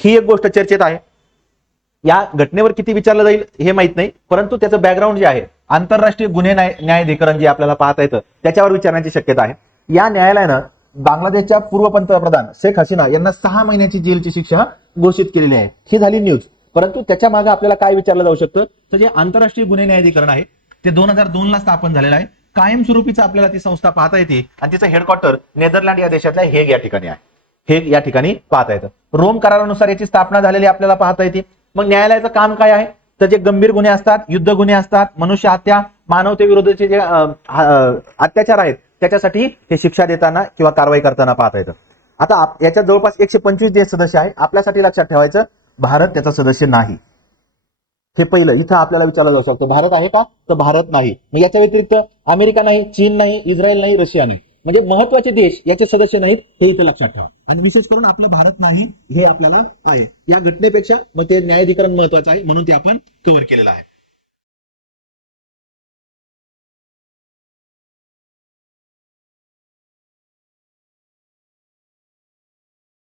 ही एक गोष्ट चर्चेत आहे. या घटनेवर किती विचारलं जाईल हे माहीत नाही परंतु त्याचं बॅकग्राऊंड जे आहे आंतरराष्ट्रीय गुन्हे न्याय न्यायाधिकरण जे आपल्याला पाहता येतं त्याच्यावर विचारण्याची शक्यता आहे. या न्यायालयानं बांगलादेशच्या पूर्व पंतप्रधान शेख हसीना यांना सहा महिन्याची जेलची शिक्षा घोषित केलेली आहे. ही झाली न्यूज. परंतु त्याच्यामागे आपल्याला काय विचारलं जाऊ शकतं? तर जे आंतरराष्ट्रीय गुन्हे न्यायाधिकरण आहे ते दोन हजार दोन ला स्थापन झालेलं आहे. कायमस्वरूपीचं आपल्याला ती संस्था पाहता येते आणि तिचं हेडक्वार्टर नेदरलँड या देशातल्या हेग या ठिकाणी आहे. हे या ठिकाणी पाहता येतं. रोम करारानुसार याची स्थापना झालेली आपल्याला पाहता येते. मग न्यायालयाचं काम काय आहे? तर जे गंभीर गुन्हे असतात युद्ध गुन्हे असतात मनुष्य हत्या मानवतेविरोधाचे जे अत्याचार आहेत त्याच्यासाठी हे शिक्षा देताना किंवा कारवाई करताना पाहता येतं. आता याच्या जवळपास एकशे पंचवीस देश सदस्य आहे आपल्यासाठी लक्षात ठेवायचं भारत त्याचा सदस्य नाही. हे पहिलं इथं आपल्याला विचारलं जाऊ शकतं भारत आहे का? तर भारत नाही. मग याच्या व्यतिरिक्त अमेरिका नाही चीन नाही इस्रायल नाही रशिया नाही. म्हणजे महत्त्वाचे देश याचे सदस्य नाहीत हे इथं लक्षात ठेवा. आणि विशेष करून आपलं भारत नाही हे आपल्याला आहे. या घटनेपेक्षा मग ते न्यायाधिकरण महत्वाचं आहे म्हणून ते आपण कव्हर केलेलं आहे.